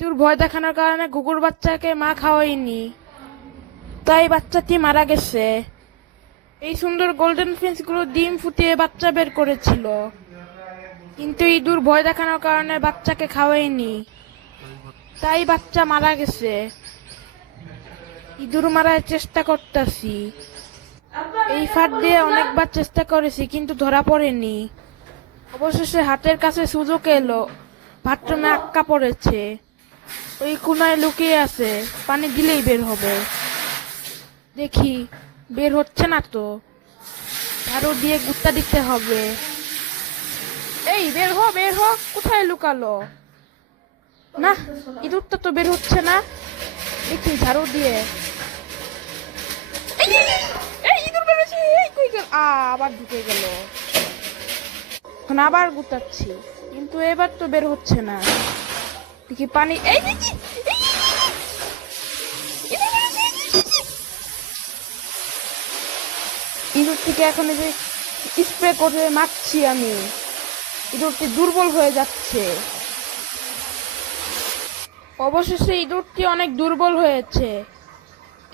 ইঁদুর ভয় দেখানোর কারণে কুকুর বাচ্চাকে মা খাওয়ায়নি, তাই বাচ্চাটি মারা গেছে। এই সুন্দর গোল্ডেন ফিঞ্চগুলো ডিম ফুটিয়ে বাচ্চা বের করেছিল, কিন্তু ইঁদুর ভয় দেখানোর কারণে বাচ্চাকে খাওয়ায়নি, তাই বাচ্চা মারা গেছে। ইঁদুর মারার চেষ্টা করতেছি, এই ফাঁদ দিয়ে অনেকবার চেষ্টা করেছি কিন্তু ধরা পড়েনি। অবশেষে হাতের কাছে সুযোগ এলো, বাথরুমে আটকা পড়েছে, ওই কোনায় লুকিয়ে আছে, পানি দিলেই বের হবে। দেখি বের হচ্ছে না তো, ঝাড়ু দিয়ে গুত্তা দিতে হবে। এই বের হ বের হ, কোথায় লুকালো? না, ইঁদুরটা তো বের হচ্ছে না। দেখি ঝাড়ু দিয়ে, এই, এই, এই, ইঁদুর বেরোচ্ছে, এই কই গেল? আবার ঢুকে গেল। এখন আবার গুতাচ্ছি, কিন্তু এবার তো বের হচ্ছে না। দেখি পানি, এই দেখি, ইঁদুরটিকে এখন এই যে স্প্রে করে মারছি আমি, ইঁদুরটি দুর্বল হয়ে যাচ্ছে। অবশেষে ইঁদুরটি অনেক দুর্বল হয়েছে,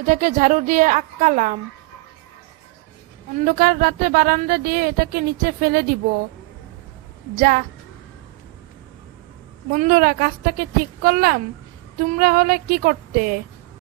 এটাকে ঝাড়ু দিয়ে আটকালাম। অন্ধকার রাতে বারান্দা দিয়ে এটাকে নিচে ফেলে দিব। যা বন্ধুরা, কাজটাকে ঠিক করলাম, তোমরা হলে কি করতে?